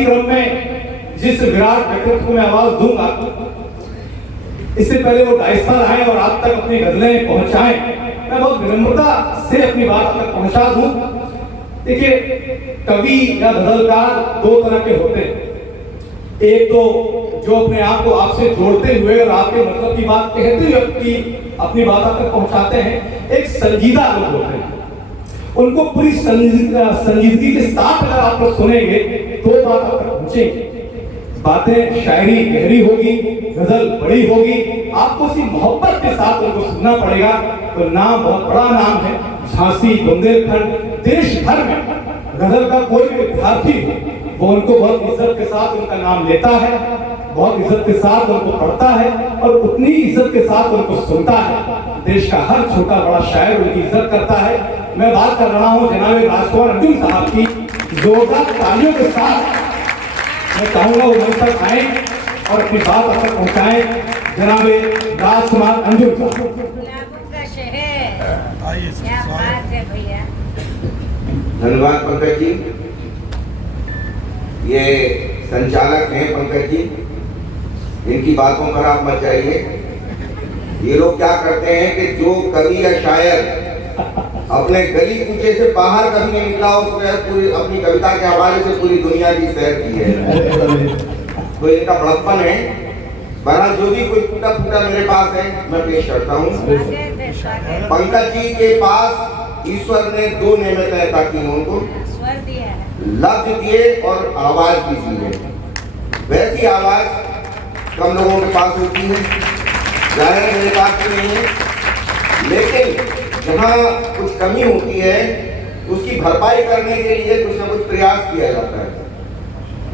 इसी क्रम में जिस विराट व्यक्तित्व को मैं आवाज दूंगा, इससे पहले वो डायस्तर आए और आप तक अपनी गजलें पहुंचाएं, मैं बहुत विनम्रता से अपनी बात आप तक पहुंचा दूं। देखिए, कवि या गजलकार दो तरह के होते हैं। एक तो जो अपने आप को आपसे जोड़ते हुए और आपके मतलब की बात कहते हुए अपनी बात आप तक पहुंचाते हैं। एक संजीदा लोग होते हैं, उनको पूरी संजीदगी के साथ अगर आप लोग सुनेंगे तो बात आप तक पहुंचेगी। बातें शायरी गहरी होगी, गजल बड़ी होगी, आपको उसी मोहब्बत के साथ उनको सुनना पड़ेगा। तो नाम बहुत बड़ा नाम है, झांसी, बुंदेलखंड, देश भर में गजल का कोई भी विद्यार्थी हो, वो उनको बहुत इज्जत के साथ उनका नाम लेता है, बहुत इज्जत के साथ उनको पढ़ता है और उतनी इज्जत के साथ उनको सुनता है। देश का हर छोटा बड़ा शायर उनकी इज्जत करता है। मैं बात कर रहा हूं जनाब राजकुमार अंजुम साहब की। जोरदार तालियों के साथ मैं चाहूंगा वो मंच तक आए और अपनी बात अब तक पहुंचाएं। जनाब राजकुमार अंजुम साहब। धन्यवाद पंकज जी। ये संचालक हैं पंकज जी, इनकी बातों पर आप मत जाइए। ये लोग क्या करते हैं कि जो कवि या शायर अपने गली कूचे से बाहर कभी नहीं निकला, उसने पूरी अपनी कविता के हवाले से पूरी दुनिया की सैर की है। तो इनका बड़प्पन है। बहरहाल जो भी कोई टूटा फूटा मेरे पास है मैं पेश करता हूँ। पंकज जी के पास ईश्वर ने दो नेमतें अता की, उनको लफ्ज दिए और आवाज भी दी है। वैसी आवाज कम लोगों के पास होती है, जाहिर मेरे पास भी नहीं है, लेकिन जहाँ कुछ कमी होती है उसकी भरपाई करने के लिए कुछ ना कुछ प्रयास किया जाता है।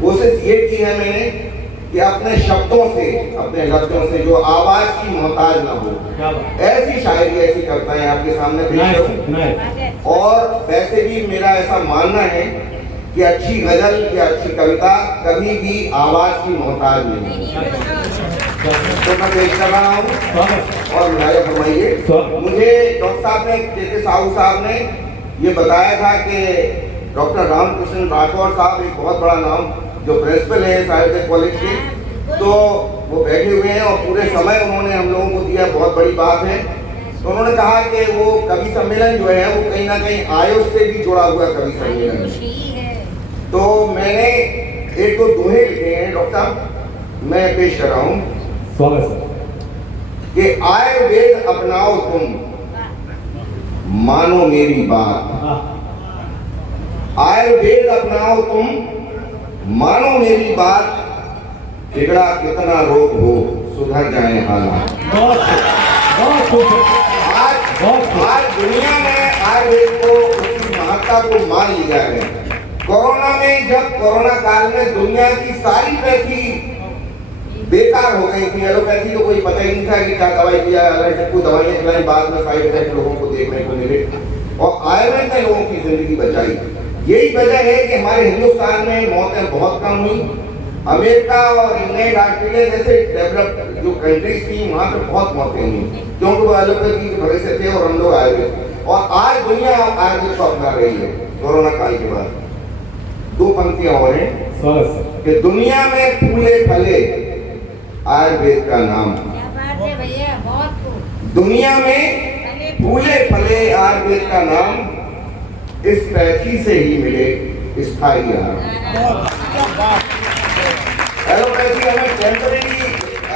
कोशिश ये की है मैंने कि अपने शब्दों से, अपने लफ्जों से जो आवाज की मोहताज ना हो, ऐसी शायरी, ऐसी कविताएं आपके सामने पेश करूं। और वैसे भी मेरा ऐसा मानना है कि अच्छी गजल या अच्छी कविता कभी भी आवाज की मोहताज नहीं है। तो मैं पेश कर रहा हूँ और मुलाया फरमाइए। मुझे डॉक्टर साहब ने, के साहू साहब ने ये बताया था कि डॉक्टर रामकृष्ण राठौर साहब एक बहुत बड़ा नाम जो प्रिंसिपल है साहित्य कॉलेज के, तो वो बैठे हुए हैं और पूरे समय उन्होंने हम लोगों को दिया, बहुत बड़ी बात है। तो उन्होंने कहा कि वो कवि सम्मेलन जो है वो कहीं ना कहीं आयुष से भी जुड़ा हुआ कवि सम्मेलन है। तो मैंने एक दो दोहे लिखे हैं डॉक्टर साहब, मैं पेश कर रहा हूँ। कि आयुर्वेद अपनाओ तुम, मानो मेरी बात। आयुर्वेद अपनाओ तुम, मानो मेरी बात। बिगड़ा कितना रोग हो, सुधर जाए हालात। आज दुनिया में आयुर्वेद को, उसकी महत्ता को मान लिया है। कोरोना में, जब कोरोना काल में दुनिया की सारी पैथी बेकार हो गई थी, एलोपैथी तो कोई पता ही नहीं था कि क्या दवाई दिया, सबको दवाइयाँ खिलाई, बाद में साइड इफेक्ट लोगों को देखने को मिले, और आयुर्वेद ने लोगों की जिंदगी बचाई। यही वजह है कि हमारे हिंदुस्तान में मौतें बहुत कम हुई। अमेरिका और इंग्लैंड, ऑस्ट्रेलिया जैसे डेवलप्ड जो कंट्रीज थी, वहाँ पे बहुत मौतें हुई, क्योंकि वो एलोपैथी के भरोसे थे और हम लोग आयुर्वेद। और आज दुनिया आयुर्वेद को अपना रही है कोरोना काल के बाद। दो पंक्तियां और हैं कि दुनिया में फूले फले आयुर्वेद का नाम। क्या बात है भैया, बहुत दुनिया में फूले फले आयुर्वेद का नाम, इस पैथी से ही मिले स्थायी आराम। एलोपैथी हमें टेम्परेरी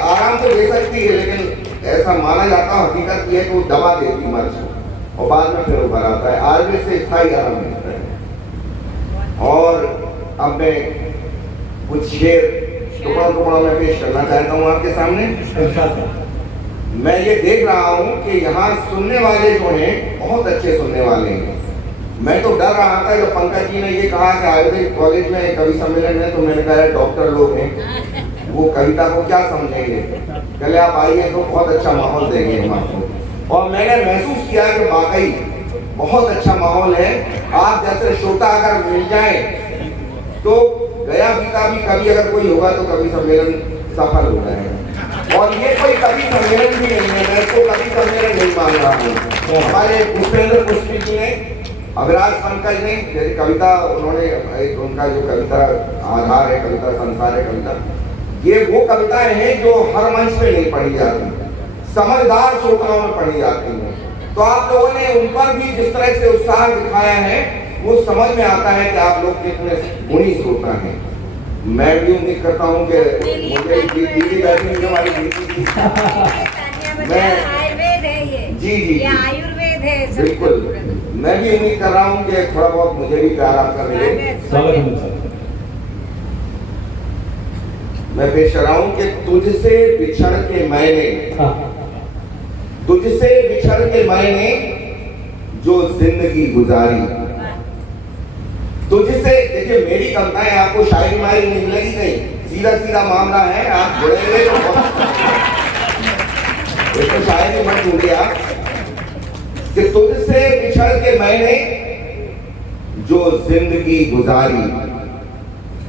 आराम तो दे सकती है, लेकिन ऐसा माना जाता है, हकीकत यह है कि वो दबा देती मर्ज और बाद में फिर उभर आता है। आयुर्वेद से स्थायी आराम मिलता है। और अब मैं कुछ शेर टुकड़ा मैं पेश करना चाहता हूँ आपके सामने। मैं ये देख रहा हूँ कि यहाँ सुनने वाले जो हैं बहुत अच्छे सुनने वाले हैं। मैं तो डर रहा था जब पंकज जी ने ये कहा कि आयुर्वेद कॉलेज में कवि सम्मेलन है, तो मैंने कहा डॉक्टर लोग हैं, वो कविता को क्या समझेंगे, चले आप आइए तो बहुत अच्छा माहौल देंगे हम आपको। और मैंने महसूस किया कि वाकई बहुत अच्छा माहौल है। आप जैसे श्रोता अगर मिल जाए तो गया बीता भी कभी अगर कोई होगा तो कवि सम्मेलन सफल हो जाएगा। और ये कोई कवि सम्मेलन भी नहीं है, मैं तो कवि सम्मेलन नहीं मान रहा हूँ। हमारे भूपेंद्र पुष्पी जी ने अभिलाष पंकज ने जैसे कविता उन्होंने एक उनका जो कविता आधार है, कविता संसार है कविता, ये वो कविताएं हैं जो हर मंच पे नहीं पढ़ी जाती, समझदार श्रोताओं में पढ़ी जाती हैं। तो आप लोगों ने उन पर भी जिस तरह से उत्साह दिखाया है वो समझ में आता है कि आप लोग कितने गुणी श्रोता हैं। मैं भी उम्मीद करता हूँ कि मुझे दीदी बैठी हुई हमारी दीदी मैं आयुर्वेद है ये। जी जी ये आयुर्वेद है बिल्कुल, मैं भी उम्मीद कर रहा हूँ कि थोड़ा बहुत मुझे भी प्यार आपका मिले। स्वागत है सर। मैं पेश कर रहा हूँ कि तुझसे बिछड़ के मैंने, तुझसे बिछड़ के मैंने जो जिंदगी गुजारी, तुझसे, देखिए मेरी कविताएं आपको शायरी मायरी नहीं मिलेगी कहीं, सीधा सीधा मामला है, आप जुड़ेंगे तो शायरी मत ढूंढिए आप, कि तुझसे बिछड़ के मैंने जो जिंदगी गुजारी,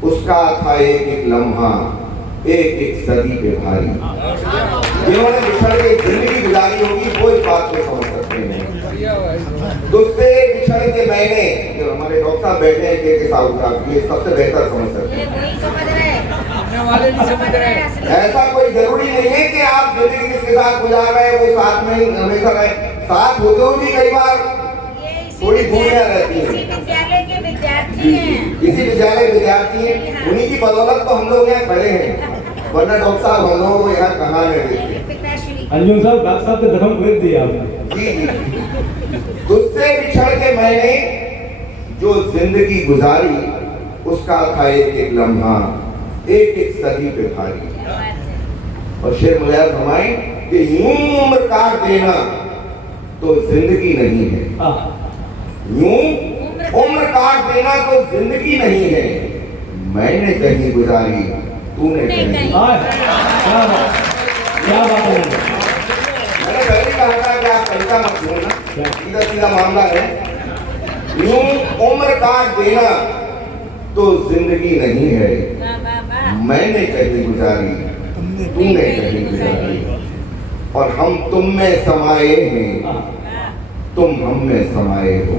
उसका था एक एक लम्हा एक एक सदी पे भारी। जिन्होंने बिछड़ के जिंदगी गुजारी होगी वो इस बात को समझ सकते हैं। तुझसे बिछड़ के मैंने, जो हमारे डॉक्टर साहब बैठे हैं के साहब साहब, ये सबसे बेहतर समझ सकते हैं। ऐसा कोई जरूरी नहीं है कि आप जिंदगी किसके साथ गुजार रहे हैं वो साथ में ही हमेशा रहे, साथ होते हुए भी कई बार थोड़ी दूरियां रहती हैं। इसी विद्यालय के विद्यार्थी हैं। इसी विद्यालय के विद्यार्थी हैं, उन्हीं की बदौलत तो हम लोग यहाँ खड़े हैं, वरना डॉक्टर साहब हम लोगों को यहाँ कहाँ रहते। अंजुम साहब, डॉक्टर साहब के दफन भेज दिया आपने। जी जी, तुझसे बिछड़ के मैंने जो जिंदगी गुजारी, उसका था एक एक लम्हा एक एक सदी पे भारी। और शेर मुलायम फरमाए कि यूं उम्र काट देना तो जिंदगी नहीं है, यूं उम्र काट देना तो जिंदगी नहीं है, मैंने कहीं गुजारी तूने कहीं। क्या बात है। मैंने पहले कहा था कि आप कविता मत बोलना, सीधा सीधा मामला है। यूं उम्र काट देना तो जिंदगी नहीं है, मैंने कहीं गुजारी तूने कहीं गुजारी। और हम तुम में समाये हैं, तुम हम में समाये हो।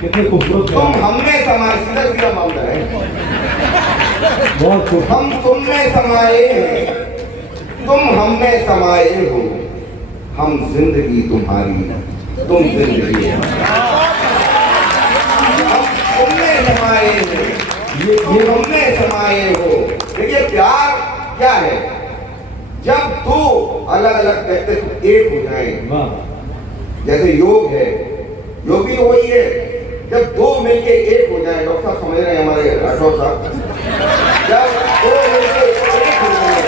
कितने खूबसूरत, तुम हम में समाये, सीधा सीधा मामला है। बहुत खूब। हम तुम में समाये हैं, तुम हम में समाये हो, हम जिंदगी तुम्हारी तुम जिंदगी हम तुम में समाये हैं, तुम हम में समाये हो। देखिए प्यार क्या है, जब दो अलग अलग व्यक्तित्व एक हो जाएं, जैसे योग है, योग भी वही है, जब दो मिलके एक हो जाए, डॉक्टर साहब समझ रहे हैं हमारे राठौर साहब, जब दो मिलके एक हो जाए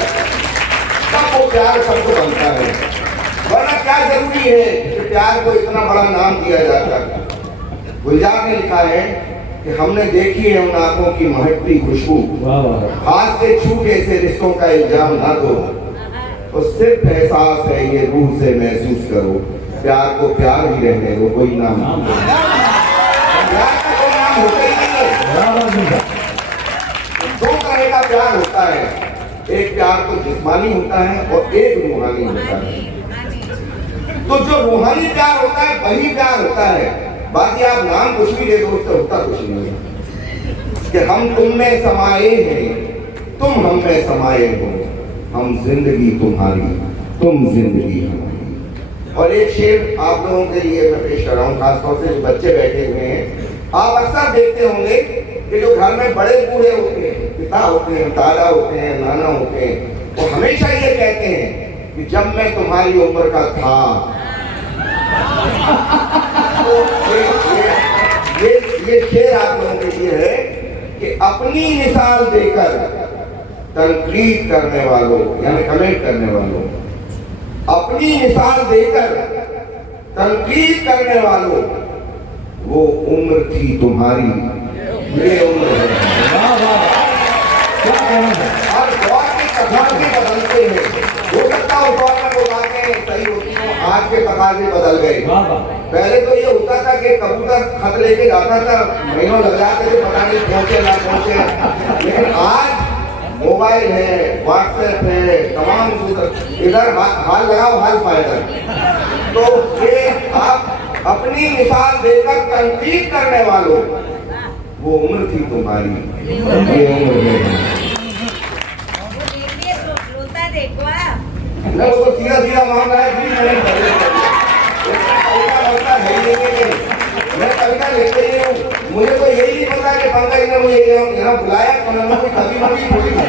तब वो प्यार सबको बनता है। वरना क्या जरूरी है कि प्यार को इतना बड़ा नाम दिया जाता है। गुलजार ने लिखा है कि हमने देखी है उन आंखों की महकती खुशबू, हाथ से छूटे से रिश्तों का इल्जाम ना दो, तो सिर्फ एहसास है ये रूह से महसूस करो, प्यार को प्यार ही रहने दो, कोई नाम प्यार का कोई नाम होता ही नहीं है। दो तरह का प्यार होता है, एक प्यार तो जिस्मानी होता है और एक रूहानी होता है। तो जो रूहानी प्यार होता है वही प्यार होता है, बाकी आप नाम कुछ भी दे दो उससे होता कुछ नहीं है। कि हम तुम में समाये हैं, तुम हम में समाये हो, हम जिंदगी तुम्हारी तुम जिंदगी हमारी। और एक शेर आप लोगों के लिए मैं पेश कर रहा हूँ, खासतौर से जो बच्चे बैठे हुए हैं। आप अक्सर देखते होंगे कि जो घर में बड़े बूढ़े होते हैं, पिता होते हैं, दादा होते हैं, नाना होते हैं, वो हमेशा ये कहते हैं कि जब मैं तुम्हारी उम्र का था। तो ये शेर आप लोगों के लिए है कि अपनी मिसाल देकर तनकीद करने वालों, यानी कमेंट करने वालों, अपनी मिसाल देकर तनकीद करने वालों, वो उम्र थी तुम्हारी, ये उम्र है। हर दौर के तकाज़े बदलते हैं, हो सकता है उस दौर में वो बातें सही होती हैं, आज के तकाज़े बदल गए। पहले तो ये होता था कि कबूतर खत लेके जाता था, महीनों लग जाते थे, पता नहीं पहुंचे ना पहुंचे। लेकिन आज मोबाइल है, व्हाट्सएप है, तमाम इधर हाल लगाओ हाल फायदा। तो ये आप अपनी मिसाल देकर तनकीद करने वालों, वो उम्र थी तुम्हारी, ये उम्र है। वो देखिए रोता देखो आप। नहीं, वो तो सीधा सीधा मामला है, फिर मैंने कविता बनता है ही नहीं है। मैं कविता लिखते ही हूँ, मुझे तो यही नहीं पता कि पंकज ने मुझे यहाँ बुलाया तो मैंने कोई कभी मभी थोड़ी है।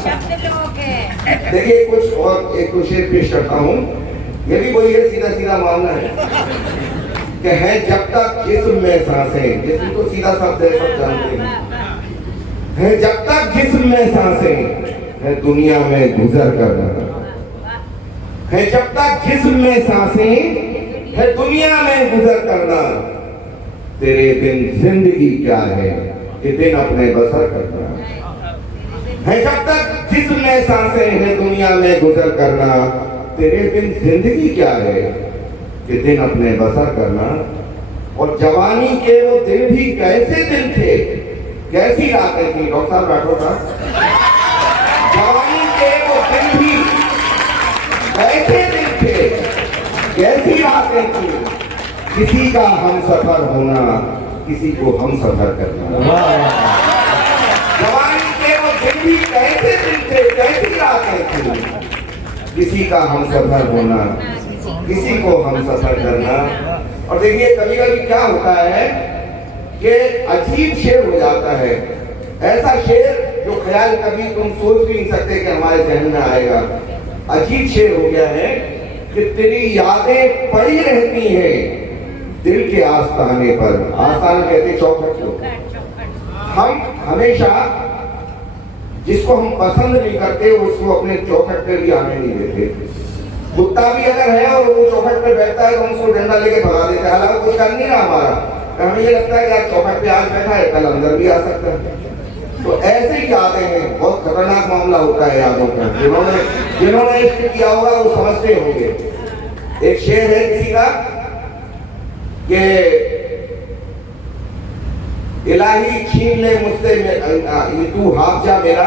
शब्द लोग हैं। देखिए कुछ और एक कुछ शेर पेश करता हूँ, ये भी वही है, सीधा सीधा मामला है कि है जब तक जिस्म में सांसें, जिस्म तो सीधा शब्द है, सब जानते हैं। है जब तक जिस्म में सांसें, है दुनिया में गुजर करना। है जब तक जिस्म में सांसें, है दुनिया में गुजर करना। तेरे बिन जिंदगी क्या है कि दिन अपने बसर करना। है जब तक जिस्म में सांसें, है दुनिया में गुजर करना। तेरे बिन जिंदगी क्या है कि दिन अपने बसर करना। और जवानी के वो दिन भी कैसे दिन थे, कैसी रातें थी। डॉक्टर साहब राठौर साहब, जवानी के वो दिन भी कैसे दिन थे, कैसी रातें थी। किसी का हम सफर होना, किसी को हम सफर करना। जवानी के वो दिन भी कैसे दिन थे, कैसी रातें थी। किसी का हम सफर होना, किसी को हम सफर करना। और देखिए कभी कभी क्या होता है कि अजीब शेर हो जाता है, ऐसा शेर जो ख्याल कभी तुम सोच भी नहीं सकते कि हमारे जहन में आएगा। अजीब शेर हो गया है कि तेरी यादें पड़ी रहती हैं दिल के आस्ताने पर। आस्ताना कहते चौखट को। हम हमेशा जिसको हम पसंद नहीं करते उसको अपने चौखट पे भी आने नहीं देते। कुत्ता भी अगर है और वो चौखट पे बैठता है तो हम उसको डंडा लेके भगा देते हैं, हालांकि कुछ कर नहीं रहा हमारा। हमें ये लगता है कि यार चौखट पे आज बैठा है, कल अंदर भी आ सकता है। तो ऐसे ही यादें हैं, बहुत खतरनाक मामला होता है यादों का। जिन्होंने इश्क किया होगा वो समझते होंगे। एक शेर है किसी का कि इलाही छीन ले मुझसे तू हाथ जा मेरा।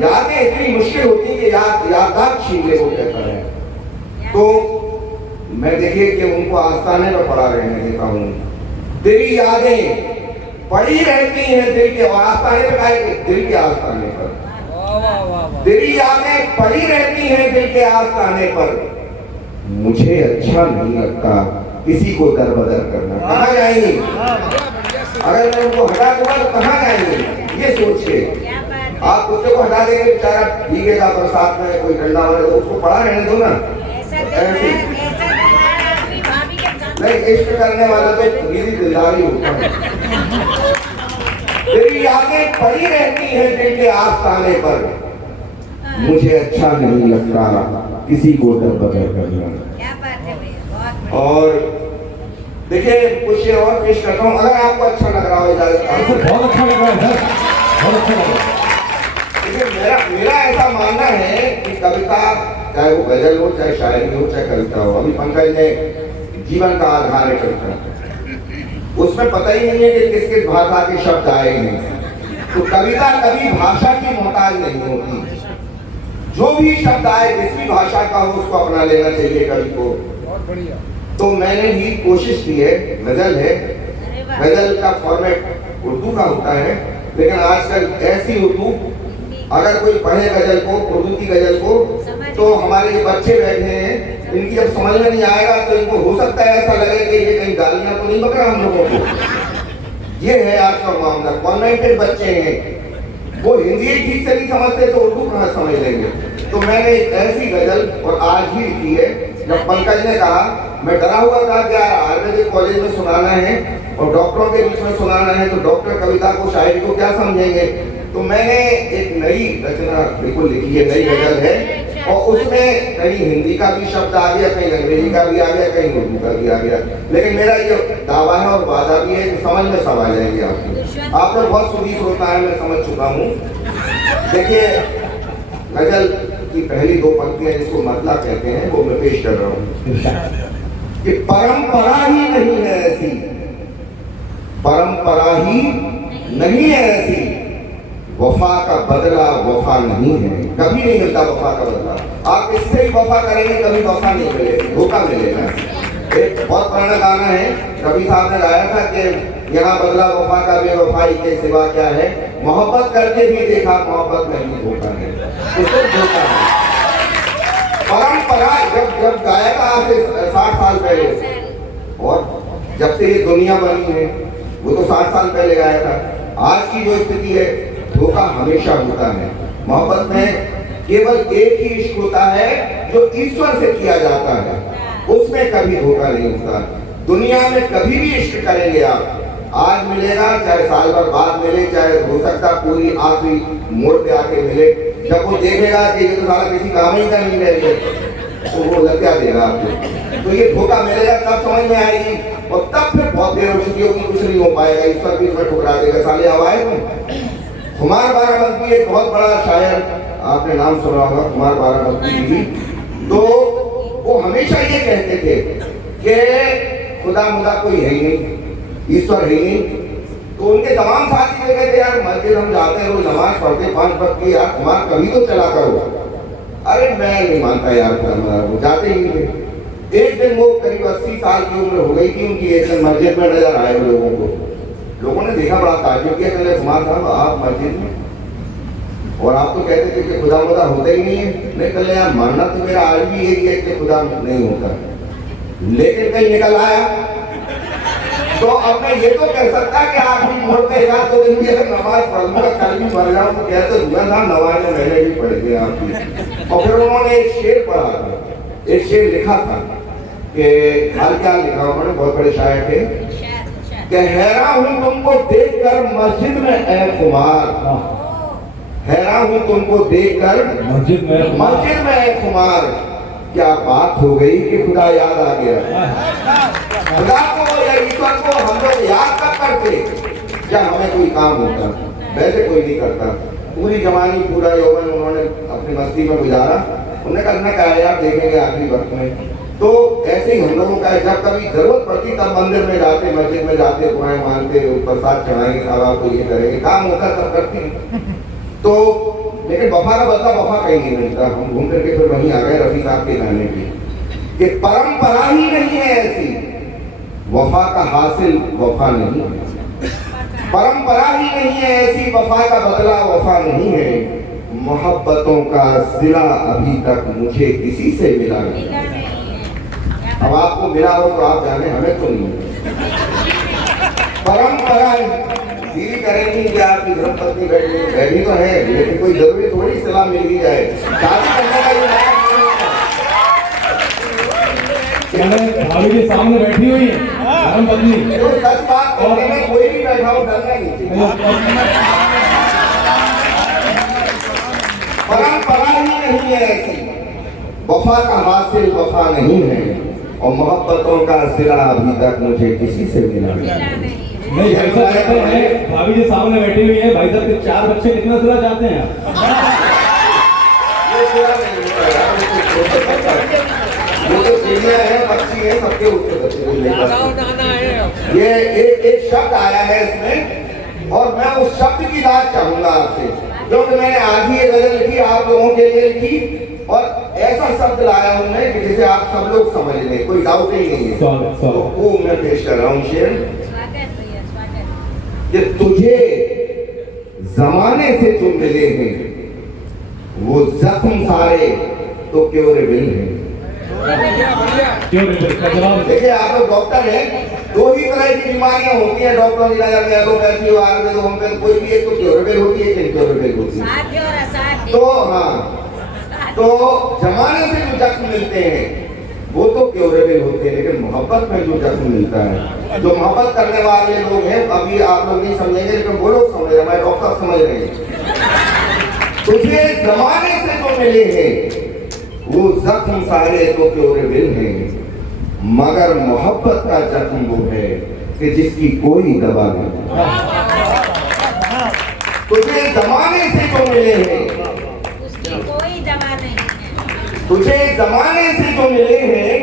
यादें इतनी मुश्किल होती कि याददाश्त छीन ले, वो कहता है। तो मैं देखिए कि उनको आस्ताने पर पड़ा रहने देता हूँ। तेरी यादें पड़ी रहती हैं दिल के आस्ताने पर, दिल के आस्ताने पर। तेरी यादें पड़ी रहती हैं दिल के आस्ताने पर। मुझे अच्छा नहीं लगता किसी को दर बदर करना। कहाँ जाएंगे अगर मैं उनको हटा दूंगा तो कहाँ जाएंगे, ये सोचिए। आप कुत्ते को हटा देंगे, बेचारा भीगेगा बरसात में, कोई ठंडा हो तो उसको पड़ा रहने दो ना। ऐसे नहीं, इश्क करने वाला तो मेरी दिलदारी होता है। तेरी यादें पड़ी रहती हैं दिल के आस्ताने पर। मुझे अच्छा नहीं लगता किसी को दर बदर करना। क्या बात है भैया, और देखिए कुछ और पेश करता हूँ, अगर आपको अच्छा लग रहा हो इजाजत। बहुत अच्छा लग रहा है, बहुत अच्छा लग रहा है। देखिए मेरा ऐसा मानना है कि कविता, चाहे वो गजल हो, चाहे शायरी हो, चाहे कविता हो, अभी पंकज ने जीवन का आधार है कविता, उसमें पता ही नहीं है कि किस किस भाषा के शब्द आए हैं। तो कविता कभी भाषा की मोहताज नहीं होती। जो भी शब्द आए, जिस भी भाषा का हो, उसको अपना लेना चाहिए कवि को। बहुत बढ़िया। तो मैंने भी कोशिश की है, गजल है, गजल का फॉर्मेट उर्दू का होता है, लेकिन आजकल ऐसी उर्दू, अगर कोई पढ़े गजल को, उर्दू की गजल को, तो हमारे जो बच्चे बैठे हैं इनकी जब समझ में नहीं आएगा तो इनको हो सकता है ऐसा लगे कि ये कहीं गालियां तो नहीं बक रहा हम लोगों को। ये है आज का मामला। कॉन्वेंटेड बच्चे हैं, वो हिंदी ठीक से नहीं समझते तो उर्दू कहाँ समझ लेंगे। तो मैंने एक ऐसी गजल और आज ही लिखी है। जब पंकज ने कहा, मैं डरा हुआ था कि आयुर्वेदिक कॉलेज में सुनाना है और डॉक्टरों के बीच में सुनाना है, तो डॉक्टर कविता को, शायरी को क्या समझेंगे। तो मैंने एक नई रचना बिल्कुल लिखी है, नई गजल है, और उसमें कहीं हिंदी का भी शब्द आ गया, कहीं अंग्रेजी का भी आ गया, कहीं उर्दू का भी आ गया। लेकिन मेरा ये दावा है और वादा भी है कि समझ में सब आ जाएंगे आपको। आप लोग बहुत सुधी श्रोता है, मैं समझ चुका हूँ। देखिए गजल की पहली दो पंक्तियां जिसको मतला कहते हैं वो मैं पेश कर रहा हूँ कि परंपरा ही नहीं है ऐसी, परंपरा ही नहीं है ऐसी, वफा का बदला वफा नहीं है। कभी नहीं मिलता वफा का बदला। आप इससे ही वफा करेंगे कभी वफा नहीं मिलेगा, धोखा मिलेगा। एक बहुत पुराना गाना है, रफी साहब ने गाया था कि यहाँ बदला वफा का बेवफाई के सिवा क्या है, मोहब्बत करके भी देखा मोहब्बत में भी धोखा है, तो सिर्फ धोखा है। परंपरा जब गाया था आज से 60 साल पहले, और जब से ये दुनिया बनी है, वो तो 60 साल पहले गाया था। आज की जो स्थिति है, धोखा हमेशा होता है। मोहब्बत में केवल एक ही इश्क होता है जो ईश्वर से किया जाता है, उसमें कभी धोखा नहीं होता। दुनिया में कभी भी इश्क करेंगे आप, आज मिलेगा चाहे साल भर बाद मिले, चाहे हो सकता पूरी आखिरी मोड़ पे आके मिले। जब वो देखेगा कि ये तो सारा किसी काम ही का नहीं रह, तो वो लग क्या देगा आपको। तो ये धोखा मिलेगा तब समझ में आएगी, और तब फिर बहुत देर हो चुकी होगी, कुछ नहीं हो पाएगा, ईश्वर भी उसमें ठुकरा देगा, साले हवाए तुम। कुमार बाराबंकी एक बहुत बड़ा शायर, आपने नाम सुना होगा कुमार बाराबंकी जी। तो वो हमेशा ये कहते थे कि खुदा मुदा कोई है ही नहीं, ईश्वर है ही नहीं। तो उनके तमाम साथी ये कहते यार मस्जिद हम जाते हैं, रोज नमाज पढ़ते 5 वक्त की, यार कुमार कभी तो चला करो। अरे मैं नहीं मानता यार, वो जाते ही नहीं। एक दिन वो करीब 80 साल की उम्र हो गई थी उनकी, एक दिन मस्जिद में नजर आए लोगों को। लोगों ने देखा, बड़ा ताज्जुब किया, कहते कुमार साहब आप मस्जिद में, और आप तो कहते थे कि खुदा मुदा होता ही नहीं है। नहीं कहले यार मानना तो मेरा आज भी यही है कि खुदा नहीं होता, लेकिन कहीं निकल आया तो अब मैं ये तो कह सकता कि आखिरी मोड़ पे 1-2 दिन की अगर नमाज पढ़ लूंगा, कल भी मर जाऊं तो कहते हुआ था नमाज में मैंने भी पढ़ दिया आपकी। और फिर उन्होंने एक शेर पढ़ा था, एक शेर लिखा था कि हाल क्या लिखा, उन्होंने बहुत बड़े शायर थे कि हैरान हूं तुमको देखकर मस्जिद में ऐ कुमार, हैरान हूं तुमको देखकर मस्जिद में ऐ कुमार, क्या बात हो गई कि खुदा याद आ गया। खुदा को या ईश्वर को हम लोग याद कर करते जब हमें कोई काम होता, वैसे कोई नहीं करता। पूरी जवानी पूरा यौवन उन्होंने अपनी मस्ती में गुजारा। उन्होंने करना क्या है यार, देखेंगे आखिरी वक्त में। तो ऐसे ही हम लोगों का जब कभी जरूरत पड़ती तब मंदिर में जाते, मस्जिद में जाते, दुआएं मानते, प्रसाद चढ़ाएंगे, साहब को ये करेंगे, काम होता तब करते हैं। तो लेकिन वफा का बदला वफा कहीं नहीं मिलता। हम घूम करके फिर वहीं आ गए रफी साहब के गाने की कि परंपरा ही नहीं है ऐसी, वफा का हासिल वफा नहीं है। परंपरा ही नहीं है ऐसी, वफा का बदला वफा नहीं है। मोहब्बतों का सिला अभी तक मुझे किसी से मिला नहीं। अब आपको मिला हो तो आप जाने, हमें तो नहीं। परंपरा दीदी करेंगी कि आपकी धर्मपत्नी बैठी तो है, लेकिन कोई जरूरी थोड़ी सलाह मिल ही जाए। शादी करने का ये भाभी के सामने बैठी हुई है धर्मपत्नी, तो सच बात करने में कोई भी बैठा हो डरना नहीं चाहिए। परंपरा ही नहीं है ऐसी, वफा का हासिल वफा नहीं है, और मोहब्बतों का सिला अभी तक मुझे किसी से मिला नहीं। नहीं ऐसा कहते हैं, भाभी जी सामने बैठी हुई है, भाई साहब के 4 बच्चे कितना सिला जाते हैं? वो तो चिड़िया है, पक्षी है, सबके उसके बच्चे। ये एक शब्द आया है इसमें, और मैं उस शब्द की बात चाहूंगा आपसे, क्योंकि मैंने आज ही ये गजल लिखी आप लोगों के लिए लिखी, और ऐसा शब्द लाया हूं मैं कि जिसे आप सब लोग समझ लें, कोई डाउट ही नहीं है। तो वो मैं पेश कर रहा हूँ शेर कि तुझे जमाने से जो मिले हैं वो जख्म सारे तो क्योरेबल हैं। देखिए आप लोग डॉक्टर हैं, 2 ही तरह की बीमारियां होती हैं डॉक्टर इलाज में, एलोपैथी और आयुर्वेद होम्योपैथी, कोई भी एक तो क्योरेबल होती है, इनक्योरेबल होती है। तो हाँ, तो जमाने से जो जख्म मिलते हैं वो तो क्योरेबल होते हैं, लेकिन मोहब्बत में जो जख्म मिलता है, जो मोहब्बत करने वाले लोग हैं, अभी आप लोग नहीं समझेंगे लेकिन वो लोग समझ रहे, हमारे डॉक्टर समझ रहे हैं। तुझे जमाने से जो मिले हैं वो जख्म सारे तो क्योरेबल हैं, मगर मोहब्बत का जख्म वो है कि जिसकी कोई दवा नहीं। तुझे जमाने से जो मिले हैं उसकी कोई दवा नहीं है। तुझे जमाने से जो मिले हैं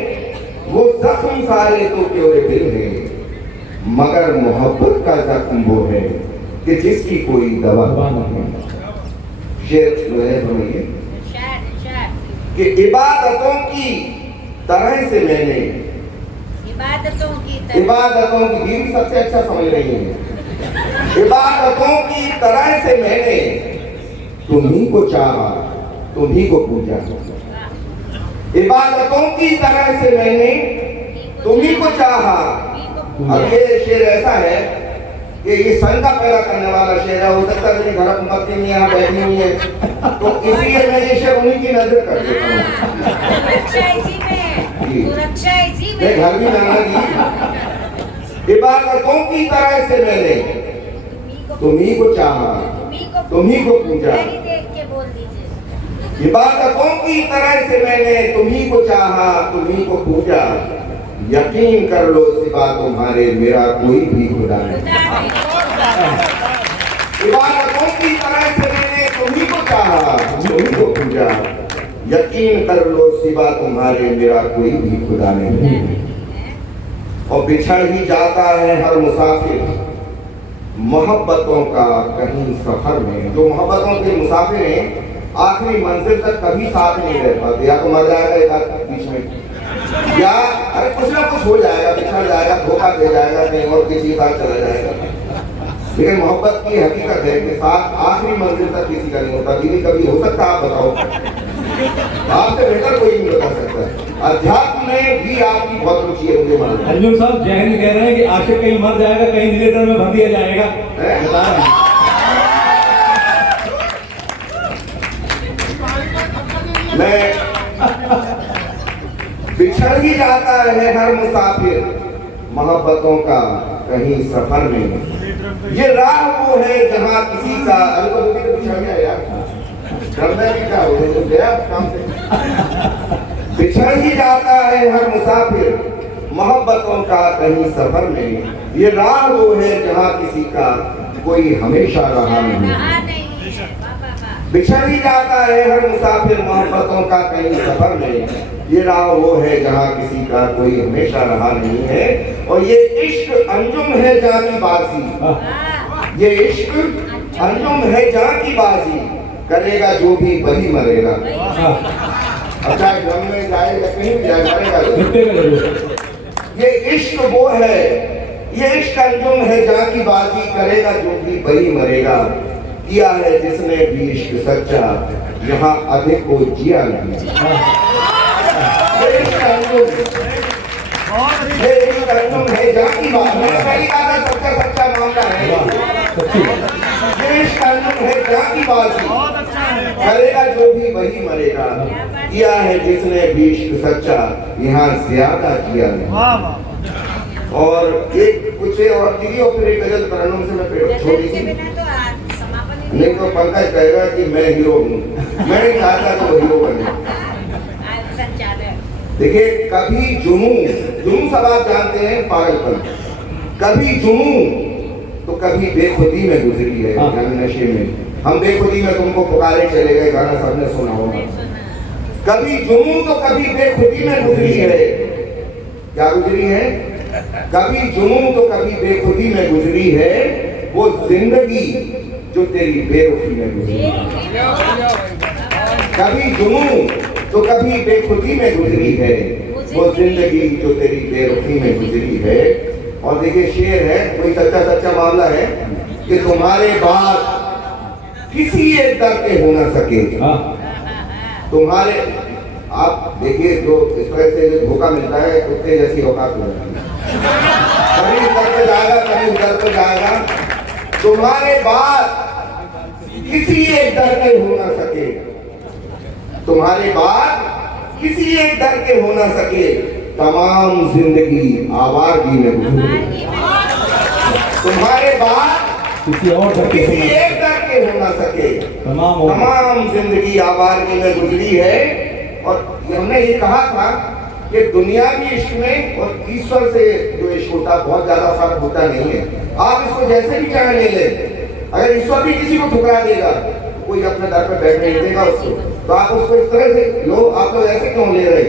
वो जख्म सारे तो क्योरेबल हैं, मगर मोहब्बत का जख्म वो है कि जिसकी कोई दवा नहीं। शेर जो है सुनिए कि इबादतों की तरह से मैंने इबादतों की तरह इबादतों की बीवी सबसे अच्छा समझ रही है। इबादतों की तरह से मैंने तुम्ही को चाहा, तुम्ही को पूजा। इबादतों की तरह से मैंने तुम्ही को चाहा। अब ये शेर ऐसा है कि ये शंका पैदा करने वाला शेर है। हो सकता है मेरी घर पत्नी यहाँ बैठी हुई है, तो इसलिए मैं ये शेर उन्हीं की नजर कर देता हूँ। सुरक्षा इसी में है, सुरक्षा इसी में मैं है। घर भी बना दी। इबादतों की तरह से मैंने तुम्ही को चाहा, तुम्ही को पूजा। मेरी देख के बोल दीजिए। इबादतों की तरह से मैंने तुम्ही को चाहा, तुम्ही को पूजा। यकीन कर लो सिवा तुम्हारे मेरा कोई भी खुदा नहीं। इबादतों की तरह से मैंने तुम्ही को चाहा, तुम्ही को पूजा। यकीन कर लो सिवा तुम्हारे मेरा कोई भी खुदा नहीं। और बिछड़ ही जाता है हर मुसाफिर मोहब्बतों का कहीं सफर में। जो मोहब्बतों के मुसाफिर हैं आखिरी मंजिल तक कभी साथ नहीं रह पाते। या तो मर जाएगा एक आदमी बीच में, या अरे कुछ ना कुछ हो जाएगा, बिछड़ जाएगा, धोखा दे जाएगा, कहीं और किसी के साथ चला जाएगा। लेकिन मोहब्बत की हकीकत है कि साथ आखिरी मंजिल तक किसी का नहीं होता। दीदी कभी हो सकता, आप बताओ, आपसे बेहतर कोई नहीं बता सकता। अध्यात्म में भी आपकी बहुत रुचि है, मुझे मालूम है। अंजुम साहब जय हिंद कह रहे हैं कि आशिक कहीं मर जाएगा, कहीं नीलेटर में भर दिया जाएगा। बता रहे हैं। मैं बिछड़ ही जाता है हर मुसाफिर मोहब्बतों का कहीं सफर में। ये राह वो है जहाँ किसी का अरे तो मुझे तो बिछड़ गया यार, करना भी क्या हो गया काम से। बिछड़ ही जाता है हर मुसाफिर मोहब्बतों का कहीं सफर में। ये राह वो है जहाँ किसी का कोई हमेशा रहा नहीं। बिछड़ ही जाता है हर मुसाफिर मोहब्बतों का कहीं सफर में। ये राह वो है जहाँ किसी का कोई हमेशा रहा नहीं है। और ये इश्क अंजुम है जहाँ की बाजी, ये इश्क अंजुम है जहाँ की बाजी। करेगा जो भी वही मरेगा। अच्छा ड्रम में जाएगा कहीं भी जाएगा। ये इश्क वो है, ये इश्क अंजुम है जहाँ की बाजी। करेगा जो भी वही मरेगा। किया है जिसने भी इश्क सच्चा, यहाँ अधिक को जिया नहीं। ये इश्क अंजुम है जहाँ की बात। मैंने पहली कहा था सच्चा सच्चा मामला है। ये इश्क अंजुम है जहाँ की बात। करेगा जो भी वही मरेगा। किया है जिसने भी इश्क सच्चा, यहाँ ज्यादा किया नहीं। और एक कुछ और दीदी और फिर एक गजल तरन्नुम से मैं छोटी सी नहीं तो पंकज कहेगा कि मैं हीरो हूँ। मैं नहीं चाहता तो वो हीरो बने। देखिए कभी जुनून सब आप जानते हैं पागलपन। कभी जुनून तो कभी बेखुदी में गुजरी है। नशे में हम बेखुदी में तुमको पुकारे चले गए, गाना सबने सुना होगा। कभी जुनून तो कभी बेखुदी में गुजरी है। क्या गुजरी है? कभी जुनून तो कभी बेखुदी में गुजरी है। वो जिंदगी जो तेरी बेरुखी में गुजरी। कभी जुनून तो कभी बेखुदी में गुजरी है। वो जिंदगी जो तेरी बेरुखी में गुजरी है। और देखिए शेर है, कोई सच्चा सच्चा मामला है कि तुम्हारे बाद किसी एक दर के हो ना सके। तुम्हारे आप देखिए जो इस तरह से जो धोखा मिलता है कुत्ते जैसी औकात हो जाती है। कभी इधर पे जाएगा, कभी उधर पे जाएगा। तुम्हारे बाद किसी एक दर के हो ना सके। तुम्हारे बाद किसी एक दर के हो ना सके। तमाम जिंदगी आवारगी में गुजरी। तुम्हारे बाद किसी और किसी एक दर के हो ना सके। तमाम जिंदगी आवारगी में गुजरी है। और हमने ये कहा था कि दुनियावी इश्क में और ईश्वर से जो इश्क होता बहुत ज्यादा फर्क होता नहीं है। आप इसको जैसे भी चाहे ले लें। अगर ईश्वर भी किसी को ठुकरा देगा तो कोई अपने दर पर बैठने नहीं देगा उसको। तो आप उसको इस तरह से लो, आप तो ऐसे क्यों ले रहे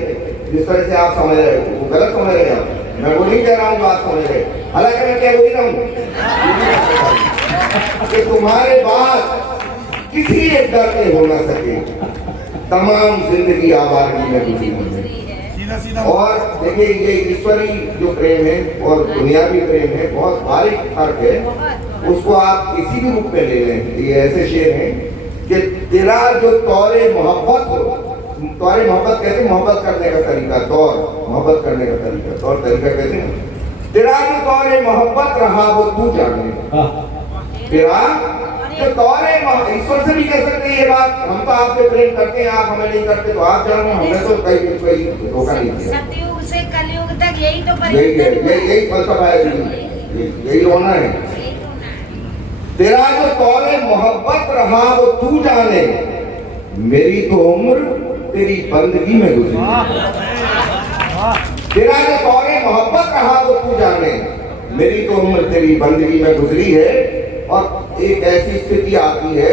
जिस तरह से आप समझ रहे हो, वो गलत समझ रहे हैं। मैं वो नहीं कह रहा हूँ जो आप समझ रहे, हालांकि मैं क्या बोल रहा हूँ कि तुम्हारे बाद किसी एक दर के हो ना सके। तमाम जिंदगी आवारगी में गुजरी है। और देखिए ये ईश्वरी जो प्रेम है और दुनियावी प्रेम है बहुत बारीक फर्क है। उसको आप किसी भी रूप में ले लें। ये ऐसे शेर हैं कि तेरा जो तौरे मोहब्बत कहते हैं मोहब्बत करने का तरीका, तौर मोहब्बत करने का तरीका, तौर तरीका कहते हैं। तेरा जो तौरे मोहब्बत रहा वो तू जाने। तेरा जो तौरे ईश्वर से भी कह सकते हैं ये बात, हम तो आपसे प्रेम करते हैं, आप हमें नहीं करते तो आप जानो, हमने तो कोई धोखा नहीं किया। सतयुग से कलयुग तक यही तो यही फलसफा है, यही होना है। तेरा जो तौरे मोहब्बत रहा वो तू जाने, मेरी तो उम्र तेरी बंदगी में गुजरी। तेरा जो तौरे मोहब्बत रहा वो तू जाने, मेरी तो उम्र तेरी बंदगी में गुजरी है। और एक ऐसी स्थिति आती है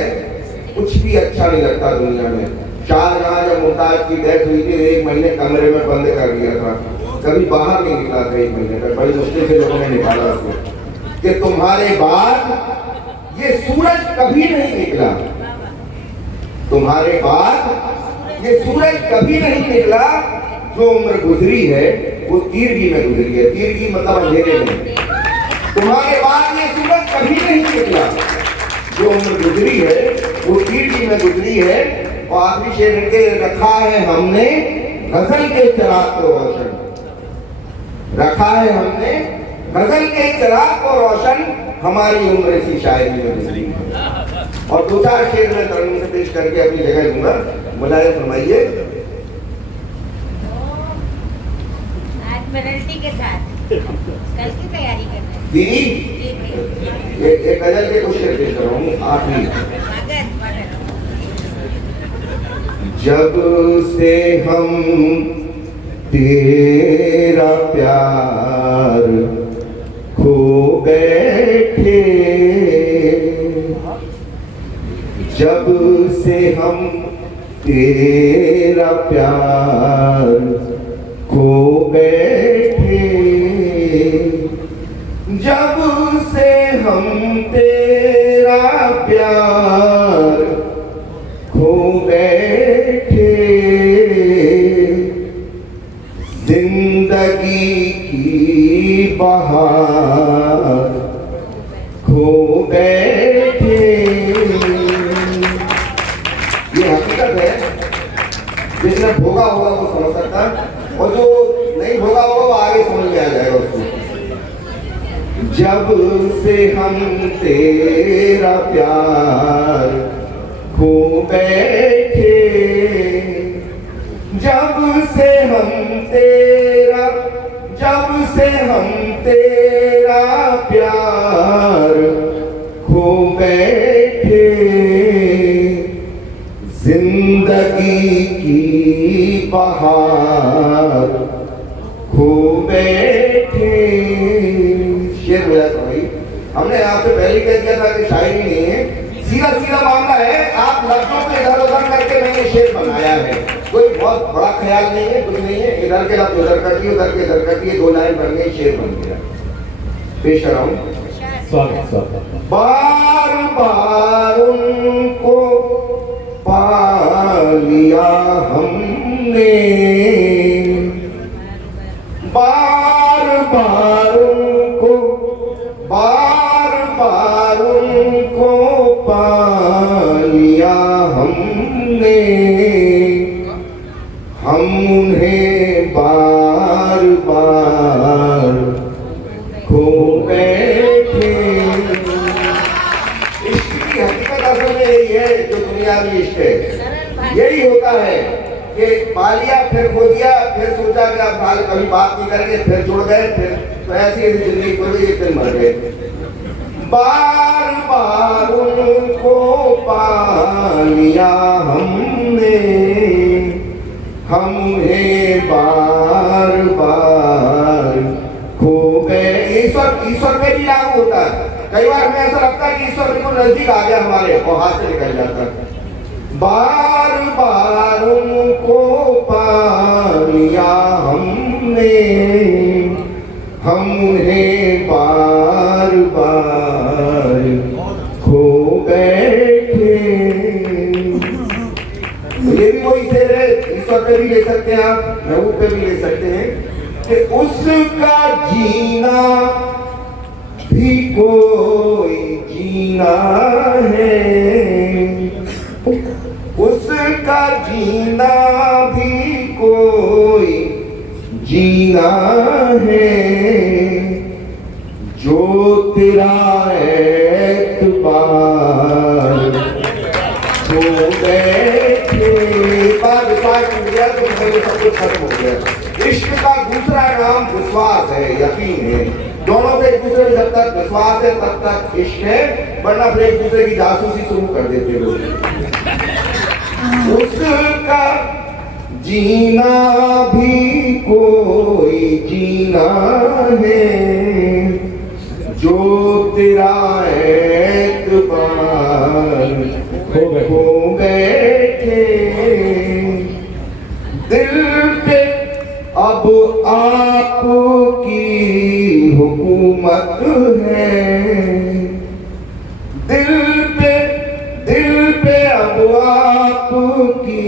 कुछ भी अच्छा नहीं लगता दुनिया में। शाहजहां जब मुमताज की डेथ हुई थी 1 महीने कमरे में बंद कर दिया था, कभी बाहर नहीं निकला था 1 महीने तक। बड़ी मुश्किल से लोगों ने निकाला उसको कि तुम्हारे बाद ये सूरज कभी नहीं निकला, तुम्हारे बाद ये सूरज कभी नहीं निकला, जो उम्र गुजरी है वो तीरगी में गुजरी है। तीरगी मतलब अंधेरे में। तुम्हारे बाद ये सूरज कभी नहीं निकला, जो उम्र गुजरी है वो तीरगी में गुजरी है। और आखिरी शेर के रखा है हमने गजल के चिराग को रोशन, रखा है हमने गजल के चिराग को रोशन, हमारी उम्र इसी शायरी में गुजरी है। और 2-4 शेर में तरन्नुम से पेश करके अपनी जगह दूंगा। मुलायम फरमाइए। आज पेनल्टी के साथ कल की तैयारी करना है। दीदी ये गजल के कुछ शेर पेश कर रहा हूँ आखिरी। जब से हम तेरा प्यार खो बैठे, जब से हम तेरा प्यार खो बैठे, जब से हम तेरा प्यार खो बैठे, जिंदगी की बहार खो बैठे। ये हकीकत है, जिसने भोगा होगा वो समझ सकता है, और जो नहीं भोगा होगा वो आगे समझ में आ जाएगा उसको। जब से हम तेरा प्यार खो बैठे, जब से हम तेरा प्यार खो बैठे, जिंदगी की बहार खो बैठे। शेर बोला था भाई, हमने आपसे पहले कह दिया था कि शायरी नहीं है, सीधा सीधा मामला है। आप लफ्जों को इधर उधर करके मैंने शेर बनाया है, कोई बहुत बड़ा ख्याल नहीं है, कुछ नहीं है। इधर के लफ्ज उधर कर दिए, उधर के इधर कर दिए, 2 लाइन बन गई, शेर बन गया। पेश कर रहा हूँ। बार बार उनको पा लिया हमने, बार बार उनको पा लिया हमने, हम उन्हें बार बार खो बैठे। इश्क की हकीकत असल में यही है, जो दुनियावी इश्क है यही होता है कि पा लिया फिर खो दिया, फिर सोचा कि अब हाल कभी बात नहीं करेंगे, फिर जुड़ गए, फिर तो ऐसी जिंदगी गुजर गई, फिर मर गए। बार बार उनको पा लिया हमने, हम उन्हें बार बार खो गए। ईश्वर पे भी लागू होता है। कई बार हमें ऐसा लगता है कि ईश्वर बिल्कुल नजदीक आ गया हमारे और हाथ से निकल जाता है। बार बार उनको पा लिया हमने, हम उन्हें बार बार खो बैठे। ये भी वही शेर है, स्वर पे भी ले सकते हैं आप, महबूब पे भी ले सकते हैं कि उसका जीना भी कोई जीना है, उसका जीना भी कोई जीना है, जो तेरा एतबार हो बैठे। बात हो गया तो सब कुछ खत्म हो गया। इश्क का दूसरा नाम विश्वास है, यकीन है। दोनों पे एक दूसरे में जब तक विश्वास है तब तक इश्क है, वरना फिर एक दूसरे की जासूसी शुरू कर देते लोग। उसका जीना भी कोई जीना है, जो तेरा एतबार हो बैठे। दिल पे अब आपकी हुकूमत है, दिल पे अब आपकी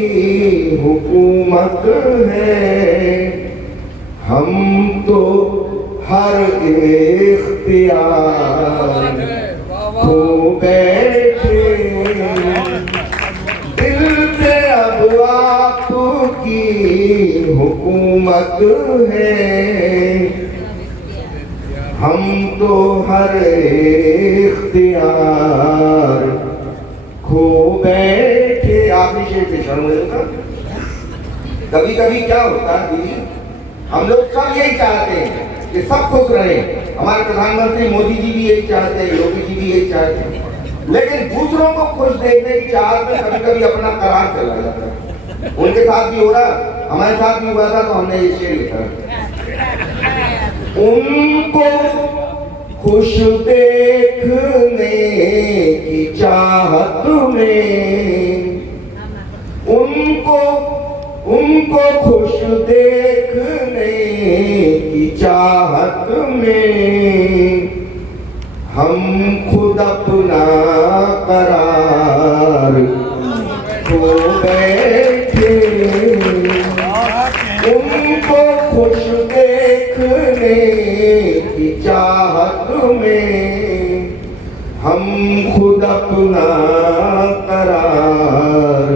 हुकूमत है। हम तो हर इख्तियार खो बैठे, दिल पे अब आपकी हुकूमत है। हम तो हर इख्तियार खो बैठे। आखिरी शेर पे शर्म। कभी कभी क्या होता है दीदी, हम लोग सब यही चाहते हैं कि सब खुश रहे। हमारे प्रधानमंत्री मोदी जी भी यही चाहते हैं, योगी जी भी यही चाहते हैं, लेकिन दूसरों को खुश देखने की चाहत में कभी कभी अपना करार चला जाता है। उनके साथ भी हो रहा, हमारे साथ भी हुआ था, तो हमने ये शेर लिखा। उनको खुश देखने की चाहत में, उनको खुश देखने की चाहत में, हम खुद अपना करार खो बैठे। उनको खुश देखने की चाहत में, हम खुद अपना करार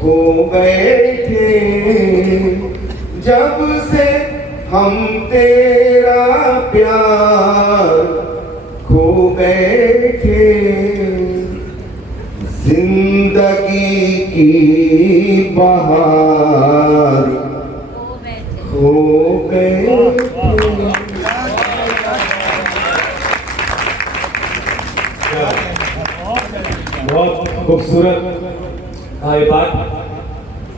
खो बैठे। जब से हम तेरा प्यार खो बैठे, जिंदगी की बहार खो बैठे। बहुत खूबसूरत था ये बात।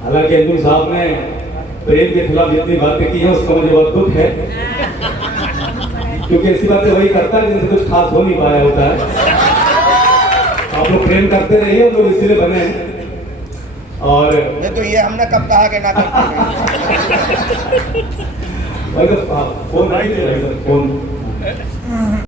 हालांकि अंजुम साहब ने प्रेम के खिलाफ जितनी बातें की हैं उसका मुझे बहुत दुख है, क्योंकि ऐसी बातें वही करता है जिनसे कुछ खास हो नहीं पाया होता है। आप लोग प्रेम करते रहिए, हम लोग इसीलिए बने हैं। और ये तो ये हमने कब कहा कि ना करते फोन